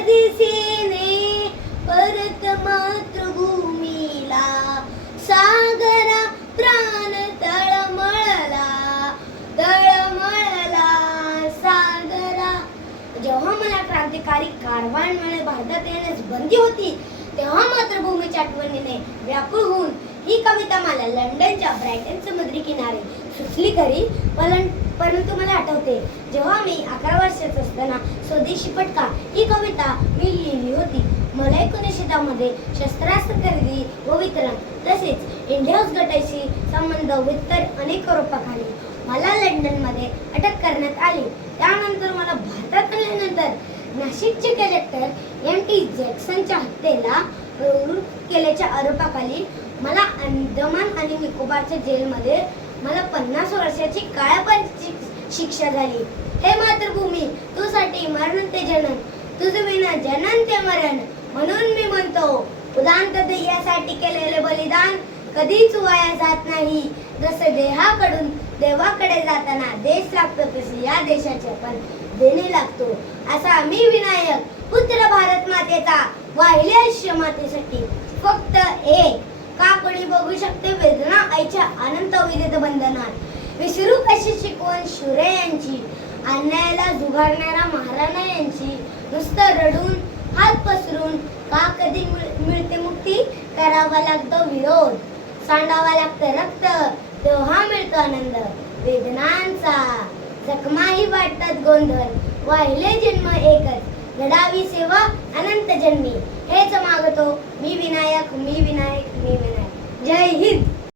दिसेने परत मातृभूमीला, सागरा प्राण तळमळला तळमळला सागरा. जेव्हा मला क्रांतिकारी कारवांमुळे भारतात येण्यास बंदी होती, तेव्हा मातृभूमीच्या आठवणीने व्याकुळ होऊन ही कविता मला लंडनच्या ब्रायटन समुद्री किनारे सुचली खरी, परंतु मला आठवते जेव्हा मी 11 वर्षाचा असताना स्वदेशी पटका ही कविता मी लिहिली होती. मला 1910 मध्ये शस्त्रास्त्र खरेदी व वितरण तसेच इंडिया हाऊस गटाशी संबंध इतर अनेक आरोपाखाली मला लंडनमध्ये अटक करण्यात आली. त्यानंतर मला भारतात आल्यानंतर नाशिकचे कलेक्टर M.T. जॅक्सनच्या हत्येला प्रवृत्त केल्याच्या आरोपाखाली मला अंदमान आणि निकोबारच्या जेलमध्ये मला 50 वर्षाची काळापासून शिक्षा झाली. हे मातृभूमी, तुझ्यासाठी मरण ते जनन, तुझं विना जनन ते मरण. म्हणून मी म्हणतो, उदांत ध्येयासाठी केलेले बलिदान कधीच वाया जात नाही. जसे देहाकडून देवाकडे जाताना देश लागतो, तसे या देशाचे आपण देणे लागतो. असा मी विनायक पुत्र भारत मातेचा वाहिले आयुष्य मातेसाठी फक्त एक. का कोणी बघू शकते वेदना आईच्या अनंत अविरत बंधनात. विसरू कशी शिकवण शूरे यांची, अन्यायाला जुगारणारा महाराणा यांची. नुसतं रडून हात पसरून का कधी मिळते मुक्ती, करावा लागतो विरोध, सांडावा लागतं रक्त, तेव्हा मिळतो आनंद वेदनांचा. जखमाही वाटतात गोंधळ, वाहिले जन्म एकच, घडावी सेवा अनंत जन्मी. हेच मागतो मी विनायक, मी विनायक, मी विनायक. जय हिंद.